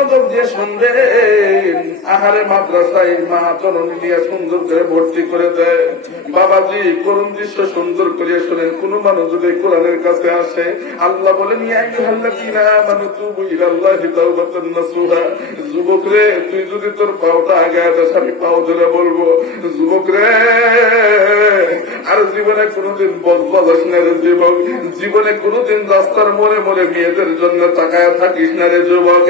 মনোযোগ দিয়ে শুনবেন। আহারে মাদ্রাসায় মা জননী নিয়ে সুন্দর করে ভর্তি করে দেয়। বাবাজি করুণ দৃশ্য সুন্দর করে শোনেন। কোন মানুষ যদি কোরআনের কাছে আসে, আল্লাহ বলেন ইয়া আইয়ুহাল্লাযীনা আমানু তুবু ইলাল্লাহি তাওবাতান নাসুহা। যুবক রে, তুই যদি তোর পাওটা আগে আদাস, আমি পাও ধরে বলবো, যুবক রে আর জীবনে কোনোদিন বদলাস না রে যুবক। জীবনে কোনোদিন রাস্তার মোড়ে মোড়ে মেয়েদের জন্য তাকায় থাকিস না রে যুবক।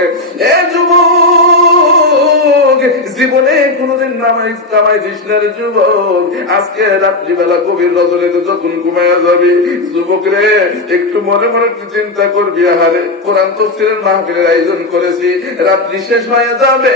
এ যুবক, জীবনে কোনোদিন নামাজ কামাই দিস না রে যুবক। আজকে রাত্রিবেলা গভীর রজনীতে যখন ঘুমাইয়া যাবি, যুবক রে একটু মনে মনে একটু চিন্তা করবি, আহারে কোরআন তাফসীরের মাহফিলের আয়োজন করেছি, রাত্রি শেষ হয়ে যাবে,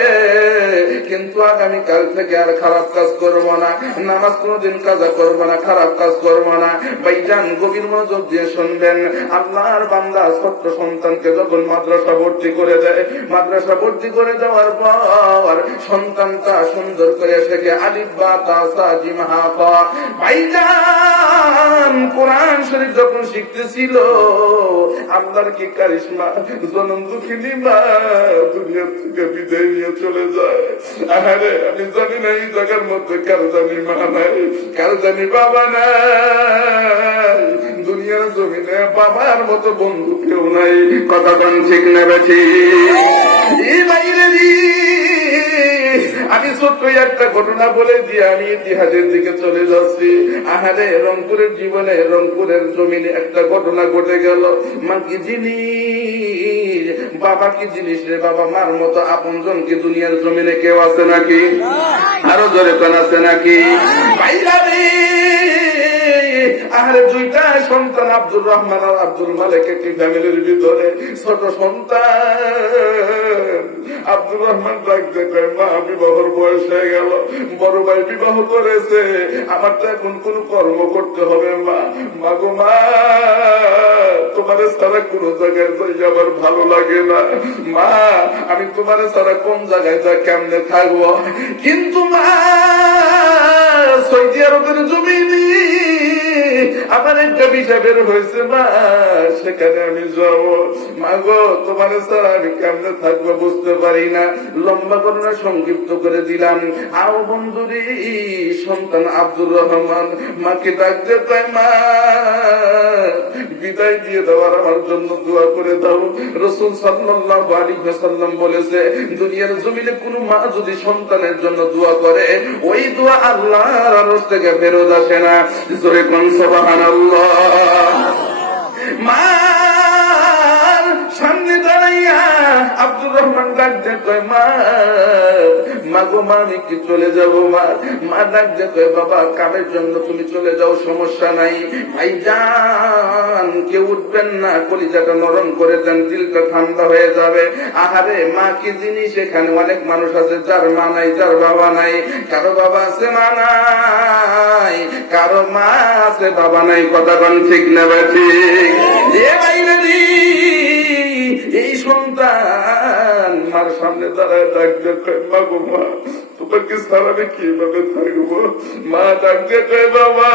কিন্তু আগামীকাল থেকে আর খারাপ কাজ করবো না, নামাজ কোনোদিন কাজা করবো না, খারাপ কাজ করবো না। ভাইজান গভীর মনোযোগ দিয়ে শুনবেন। আল্লাহর বান্দা ছোট্ট সন্তানকে যখন মাদ্রাসা ভর্তি করে দেয়, মাদ্রাসা ভর্তি করে দেওয়ার পর সন্তানটা সুন্দর করে শেখে আলিফ বা তা সা জিম হা ফা। ভাইজান কোরআন শরীফ যখন শিখতেছিল, আল্লাহর কি কারিশমা, জনম দুঃখিনী মা দুনিয়া থেকে বিদায় নিয়ে চলে যায়। আরে আমি জানি না এই জায়গার মধ্যে কারো জানি মা নাই, কারো জানি বাবা নাই। দুনিয়ার জমিনে বাবার মতো বন্ধু কেউ নাই। কথা গান ঠিক নেবে আমি ছোট্ট একটা ঘটনা বলে দিয়ে আমি ইতিহাসের দিকে চলে যাচ্ছি। আহারে রংপুরের জীবনে, রংপুরের জমিনে একটা ঘটনা ঘটে গেল। মা কি জিনিস, বাবা কি জিনিস রে। বাবা মার মতো আপন জন কি দুনিয়ার জমিনে কেউ আছে নাকি? আরো জোরে কোন আছে নাকি? ভাইরা রে, আহারে দুইটা সন্তান আব্দুর রহমান আর আব্দুল মালিক একটি ফ্যামিলির ভিতরে। ছোট সন্তান আব্দুর রহমান ডাক দেখে, মা বিবাহের বয়স হয়ে গেল, বড় ভাই বিবাহ করেছে, আমার তো এখন কোন কর্ম করতে হবে মা। মাগো মা, তোমার ছাড়া কোন জায়গায় যাই আমার ভালো লাগে না মা, আমি তোমার ছাড়া কোন জায়গায় যা কেমনে থাকবো। কিন্তু মা সৌদি আরবের জমিনে আমার একটা ভিসা বের হয়েছে মা, সেখানে আমি যাবো। মাগো তোমার ছাড়া আমি কেমনে থাকবো বুঝতে পারি না। লম্বা ঘটনা সংক্ষিপ্ত করে দিলাম। আও বন্ধুরি, সন্তান আব্দুর রহমান মাকে ডাকতে পায়, মা বিদায় দিয়ে দেওয়ার আমার জন্য দোয়া করে দাও। রাসূল সাল্লাল্লাহু আলাইহি ওয়াসাল্লাম বলেছে, দুনিয়ার জমিনে কোন মা যদি সন্তানের জন্য দোয়া করে, ওই দোয়া আল্লাহর আরশ থেকে ফেরত আসে না। জোরে কোন সুবহানাল্লাহ। মা সামনে দাঁড়াইয়া আব্দুর রহমান ডাক দেখে, মা মাগো মা আমি কি চলে যাবো মা। মা ডাক দেখে, বাবা কামের জন্য তুমি চলে যাও, সমস্যা নাই। ভাইজান কেউ উঠবেন না, কলিজাটা নরম করে দেন, দিলটা ঠান্ডা হয়ে যাবে। আহারে মা কি জিনিস, এখানে অনেক মানুষ আছে যার মা নাই, যার বাবা নাই। কারো বাবা আছে মা নাই, কারো মা আছে বাবা নাই। কথা কোন ঠিক না ঠিক? এ ভাইরা রে, এই সন্তান মার সামনে দাঁড়ায় ডাক দেখে, মা গো মা তোমাকে ছাড়া আমি কিভাবে থাকবো। মা ডাক দেখে, বাবা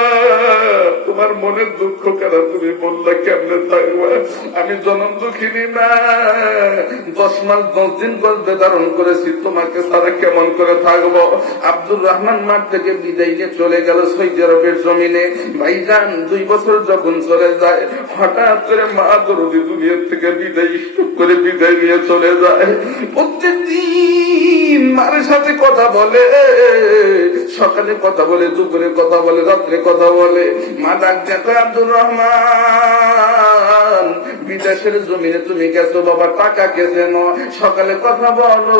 তোমার মনের দুঃখ কেন, তুমি বললে কেমনে থাকবো। আমি জনম দুঃখিনী না, 10 মাস 10 দিন গর্ভে ধারণ করেছি, তোমাকে ছাড়া কেমন করে থাকবো। আব্দুর রহমান মাঠ থেকে বিদায় নিয়ে চলে গেল সৌদি আরবের জমিনে। ভাইজান 2 বছর যখন চলে যায়, হঠাৎ করে মা দরদি দুনিয়ার থেকে বিদায় করে বিদায় নিয়ে চলে যায়। প্রত্যেকদিন মার সাথে কথা বলে, সকালে কথা বলে, দুপুরে কথা বলে, রাত্রে কথা বলে। মা ডাক দেখো, আব্দুর রহমান বিদেশের জমিনে তুমি গেছো বাবা, টাকা কেছে ন, সকালে কথা বলো,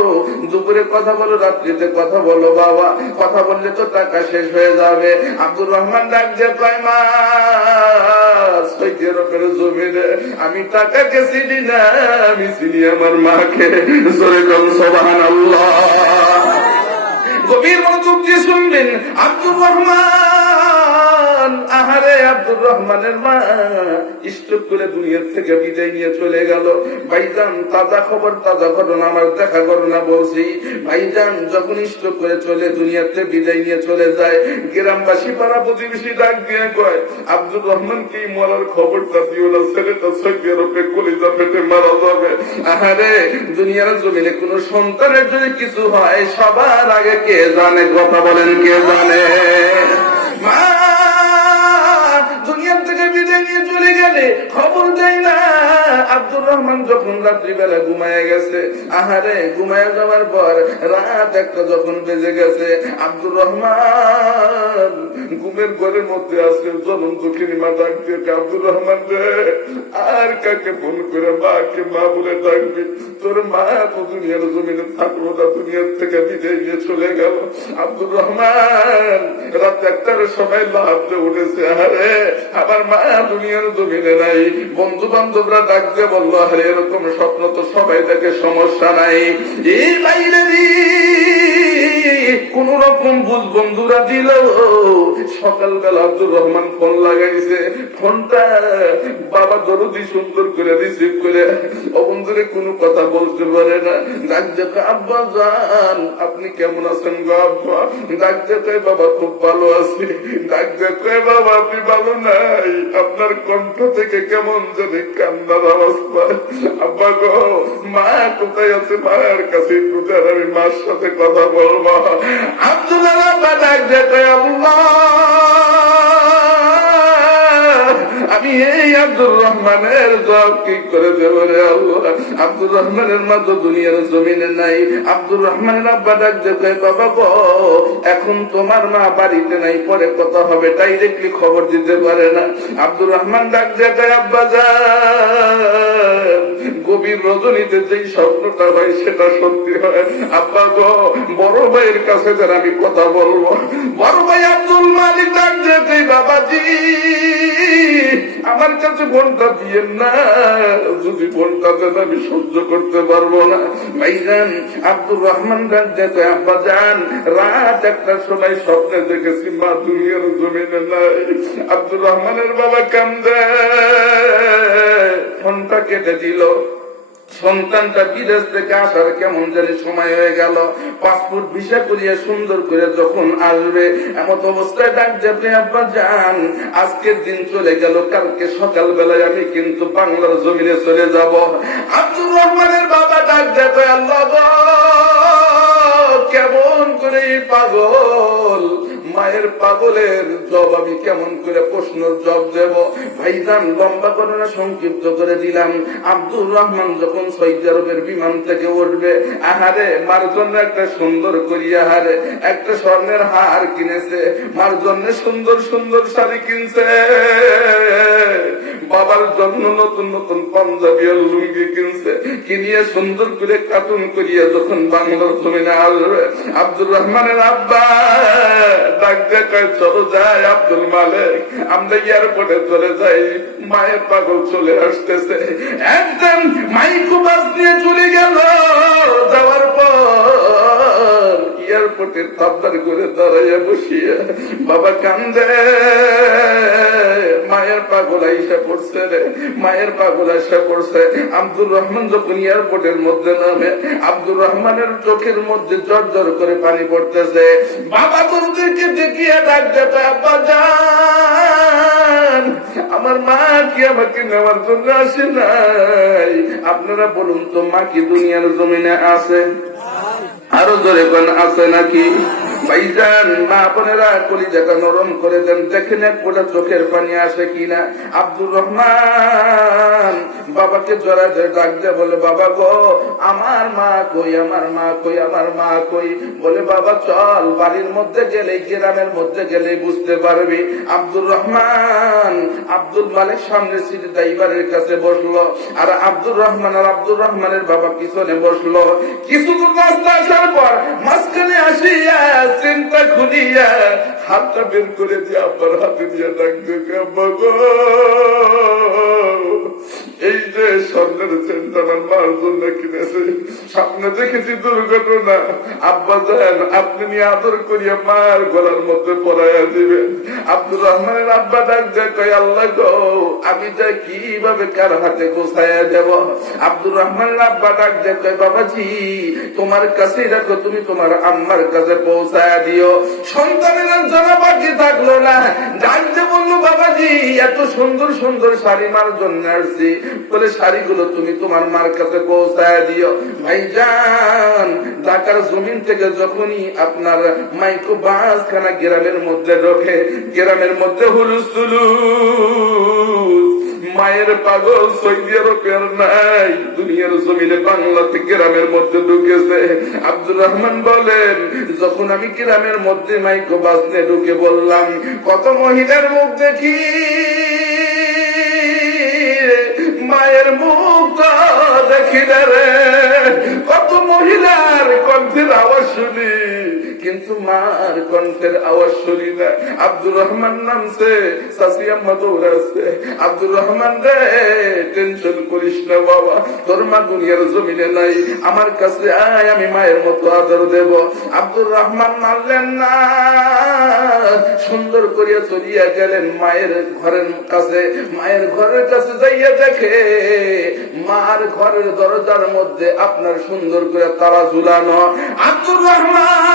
দুপুরে কথা বলো, রাত্রিতে কথা বলো বাবা, কথা বললে তো টাকা শেষ হয়ে যাবে। আব্দুর রহমান ডাক দেখো, মা সৌদি আরবের জমিনে আমি টাকাকে চিনি না, আমি চিনি আমার মাকে। জোরে বল সুবহানাল্লাহ। গভীর মনোযোগ দিয়ে শুনবেন। আব্দুর রহমান আহারে আব্দুর রহমানের মা স্ট্রোক করে দুনিয়ার থেকে বিদায় নিয়ে চলে গেল। ভাইজান তাজা খবর, তাজা ঘটনা, আমার দেখা ঘটনা বলছি। ভাইজান যখন স্ট্রোক করে চলে দুনিয়াতে বিদায় নিয়ে চলে যায়, গ্রামবাসী পাড়া প্রতিবেশী ডাক দিয়ে কয়, আব্দুর রহমান কি মরার খবরটা দিও না, ছেলেটা সৌদি আরবে কলিজা ফেটে মারা যাবে। আহারে দুনিয়ার জমিনে কোন সন্তানের যদি কিছু হয় সবার আগে কে জানে? কথা বলেন, কে জানে? মা দুনিয়ার থেকে বিদায় নিয়ে চলে গেলে খবর দেয় না। আব্দুর রহমান যখন রাত্রিবেলা ঘুমায় গেছে, আহারে ঘুমায় যাওয়ার পর রাত একটা যখন বেজে গেছে, আব্দুর রহমান ঘুমের ঘরের মধ্যে আসলে জনম দুঃখিনী মা ডাক দিয়ে, আব্দুর রহমান রে আর কাকে ফোন করে মাকে মা বলে ডাকবি, তোর মা তো দুনিয়ার জমিনে থাকলো না, দুনিয়ার থেকে বিদায় নিয়ে চলে গেল। আব্দুর রহমান রাত একটার সময় লাভ উঠেছে, আরে আমার মা দুনিয়ার জমিনে নাই। বন্ধু বান্ধবরা ডাক দিয়ে বললো, আরে এরকম স্বপ্ন তো সবাই দেখে, সমস্যা নাই। এই বাইরে কোন রকম বুঝ বন্ধুরা দিল। সকালবেলা আব্দুর রহমান ফোন লাগাইছে, ফোনটা বাবা দরদি সুন্দর করে রিসিভ করে, বন্ধুরে কোনো কথা বলতে পারে না। ডাক দেখে, আব্বা জান আপনি কেমন আছেন গো আব্বা? ডাক দেখে, বাবা খুব ভালো আছি। ডাক দেখে, বাবা আপনি ভালো নাই, আপনার কণ্ঠ থেকে কেমন জানি কান্নার আওয়াজ পায়। আব্বা গো মা কোথায় আছে? মায়ের কাছে কোথায়? আমি মার সাথে কথা বলবো। আব্দুল্লাহ আব্বা ডাক দেখে, আল্লাহ আমি এই আব্দুর রহমানের জব কি করে দেব রে আল্লাহ? আব্দুর রহমানের মা তো দুনিয়ার জমিনে নাই। আব্দুর রহমানের আব্বা ডাক দেখে, বাবা গো এখন তোমার মা বাড়িতে নাই, পরে কথা হবে, ডাইরেক্টলি খবর দিতে পারে না। আব্দুর রহমান ডাক দেখে, আব্বা যান গভীর রজনীতে যেই স্বপ্নটা হয় সেটা সত্যি হয়। আব্বা গো বড় ভাইয়ের কাছে যারা আমি কথা বলবো। বড় ভাই আব্দুল মালিক ডাক দেখে, বাবাজি আমার কাছে বোনটা দিয়েন না, যদি বোনটা দেন আমি সহ্য করতে পারবো না। ভাইজান আব্দুর রহমান ডাক দেখে, আব্বা যান রাত একটার সময় স্বপ্নে দেখেছি মা দুনিয়ার জমিনে নাই। আব্দুর রহমানের বাবা কান্দে, ফোনটা কেটে দিল। সন্তানটা বিদেশ থেকে আসার কেমন জানি সময় হয়ে গেল। পাসপোর্ট ভিসা করিয়া সুন্দর করে যখন আসবে, এমন অবস্থায় ডাক যাবে, আব্বা যান আজকের দিন চলে গেল, কালকে সকাল বেলায় আমি কিন্তু বাংলার জমিনে চলে যাব। আব্দুর রহমানের বাবা ডাক যাবে, আল্লাহ কেমন করে পাগল মায়ের পাগলের জব আমি কেমন করে প্রশ্নের জব দেব? ভাইজান লম্বা করে না সংক্ষিপ্ত করে দিলাম। আব্দুর রহমান যখন সৌদি আরবের বিমান থেকে উঠবে, আহারে মার জন্য একটা সুন্দর করিয়া হারে একটা স্বর্ণের হার কিনেছে, মার জন্য সুন্দর সুন্দর শাড়ি কিনছে, বাবার জন্য নতুন নতুন পাঞ্জাবি আর লুঙ্গি কিনছে, কিনিয়ে সুন্দর করে কার্টুন করিয়া যখন বাংলার জমিনে আসবে, আব্দুর রহমানের আব্বা ডাক দেখায়, চলো যাই আব্দুল মালিক আমরা এয়ারপোর্টে চলে যাই, মায়ের পাগল চলে আসতেছে। একদম মাইক্রো বাস নিয়ে চলে গেল। যাওয়ার পর এয়ারপোর্টের তাবদার করে দাঁড়াইয়া বসিয়ে বাবা কান্দে, মায়ের পাগল আইসা পড়ছে রে, মায়ের পাগল আইসা পড়ছে। আব্দুর রহমান যখন এয়ারপোর্টের মধ্যে নামে, আব্দুর রহমানের চোখের মধ্যে জর জর করে পানি পড়তেছে। বাবা তোদেরকে দেখিয়া ডাক দেবে, আব্বা যান আমার মা কি আমাকে নেওয়ার জন্য আসে নাই? আপনারা বলুন তো, মা কি দুনিয়ার জমিনে আছে? আরো জোরে কোন আছে নাকি? ভাইজান মা বোনেরা কলিজাটা নরম করে দেন, দেখেন এক ফোঁটা চোখের পানি আসে কিনা। আব্দুর রহমান বাবাকে জড়ায় ধরে ডাক দিয়ে বলে, বাবা গো আমার মা কই, আমার মা কই, আমার মা কই? বলে, বাবা চল বাড়ির মধ্যে গেলেই, গ্রামের মধ্যে গেলেই বুঝতে পারবি। আব্দুর রহমান আব্দুল মালিক সামনে সিট ড্রাইভারের কাছে বসলো, আর আব্দুর রহমান আর আব্দুর রহমানের বাবা পিছনে বসলো। কিছু দূর রাস্তা আসার পর মাঝখানে আসিয়া চেনটা খুলিয়া হাতটা বের করে দিয়ে আব্বার হাতে দিয়ে ডাক দেখে, আব্বা গো এই যে স্বর্ণের চেনটা আমার মার জন্য কিনেছে, স্বপ্নে দেখেছি দুর্ঘটনা, আব্বা যান আপনি নিয়ে আদর করিয়া মার গলার মধ্যে পড়াইয়া দিবেন। আব্দুর রহমানের আব্বা ডাক দেয়, কয় আল্লাহ গো আমি যা কিভাবে কার হাতে গোছাইয়া দেব। আব্দুর রহমানের আব্বা ডাক দেয়, কয় বাবাজি তোমার কাছেই রাখো, তুমি তোমার আম্মার কাছে পৌঁছায়া দিও। সন্তানেরা জানা বাকি থাকলো না, ডাকতে বললো বাবাজি এত সুন্দর সুন্দর শাড়ি মার জন্য আসছি, বলে শাড়িগুলো তুমি তোমার মার কাছে পৌঁছায় দিও। ভাইজান ঢাকার জমিন থেকে যখনই আপনার মাইক্রো বাস খানা গ্রামের মধ্যে ঢোকে, গ্রামের মধ্যে হুলুস মায়ের পাগল সৌদি আরবের নাই, দুনিয়ার জমিনে বাংলাতে গ্রামের মধ্যে ঢুকেছে। আব্দুর রহমান বলেন যখন আমি গ্রামের মধ্যে মাইক্রো বাস নিয়ে ঢুকে বললাম, কত মহিলার মুখ দেখি, মায়ের মুখ দেখি না রে, কত মহিলার কণ্ঠের আওয়াজ শুনি কিন্তু মার কণ্ঠের আওয়াজ শুনি না। আব্দুর রহমান নামছে, চাচি আম্মা দৌড়াচ্ছে, আব্দুর রহমান রে টেনশন করিস না বাবা, তোর মা দুনিয়ার জমিনে নাই, আমার কাছে আয় আমি মায়ের মতো আদর দেব। আব্দুর রহমান মানলেন না, সুন্দর করিয়া চলিয়া গেলেন মায়ের ঘরের কাছে। মায়ের ঘরের কাছে যাইয়া দেখে মার ঘরের দরজার মধ্যে আপনার সুন্দর করে তালা ঝুলানো। আব্দুর রহমান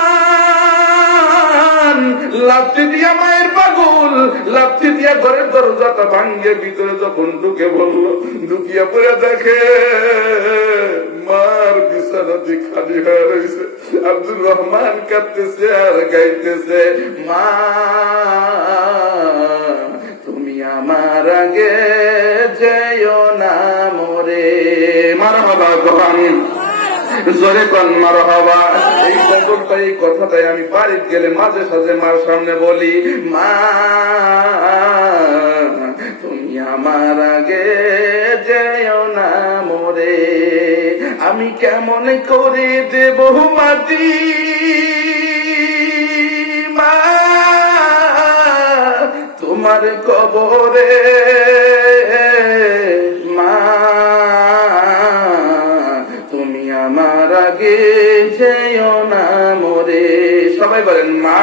লাফতি দিয়া মায়ের পাগল লাফতি দিয়া ঘরের দরজাটা ভাঙ্গে ভিতরে যখন ঢুকে বলল, ঢুকিয়া পড়ে দেখে মার বিছানাটি খালি হয়ে রয়েছে। আব্দুর রহমান কাঁদতেছে আর গাইতেছে, মা তুমি আমার আগে যেও না মরে। মারহাবা কোরআন জোরে কোন মারহাবা। এই কবরটা এই কথাটাই আমি বাড়িতে গেলে মাঝে সাঝে মার সামনে বলি, মা তুমি আমার আগে যেও না মরে, আমি কেমন করে দেব মাটি মা তোমার কবরে, মা তুমি আমার আগে যেও না মরে। সবাই বলেন মা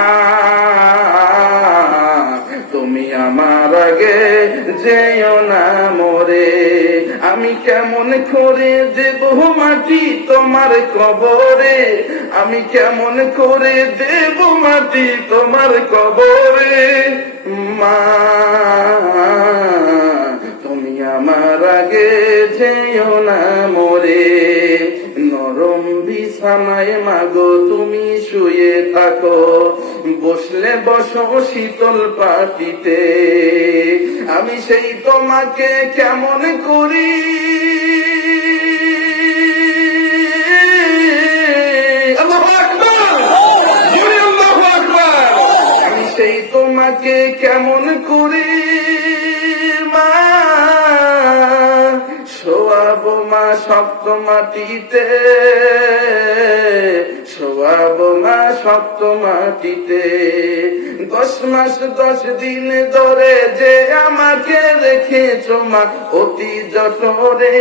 তুমি আমার আগে যেও না মরে, আমি কেমন করে দেব মাটি তোমার কবরে, আমি কেমন করে দেব মাটি তোমার কবরে, মা তুমি আমার আগে যেও না মরে। নরম বিছানায় মাগো তুমি শুয়ে থাকো, বসলে বসো শীতল পাটিতে, আমি সেই তোমাকে কেমন করি আমি সেই তোমাকে কেমন করি মা শোয়াবো মা শক্ত মাটিতে, শোয়াবো মা শক্ত মাটিতে, 10 মাস 10 দিন ধরে যে আমাকে রেখেছো মা অতি যতনে,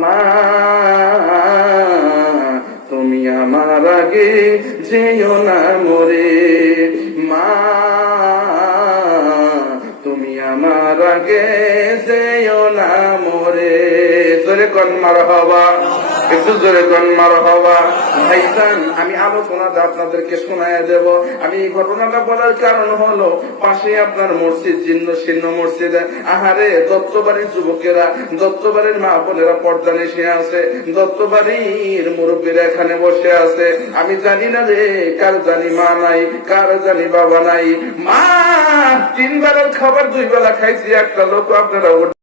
মা তুমি আমার আগে যেও না মরে, মা তুমি আমার আগে যেও না মরে। জোরে কোন মারহাবা, একটু জোরে কোন মারহাবা। ভাইজান আমি আলোচনাটা আপনাদেরকে শোনায় দেব। আমি এই ঘটনাটা বলার কারণ হলো পাশে আপনার মসজিদ জীর্ণ শীর্ণ মসজিদে আহারে দত্তবাড়ির যুবকেরা, দত্তবাড়ির মা বোনেরা পর্দা নিশে আছে, দত্তবাড়ির মুরব্বীরা এখানে বসে আছে। আমি জানি না রে কার জানি মা নাই, কার জানি বাবা নাই। মা 3 বেলার খাবার 2 বেলা খাইছি, একটা লোক আপনারা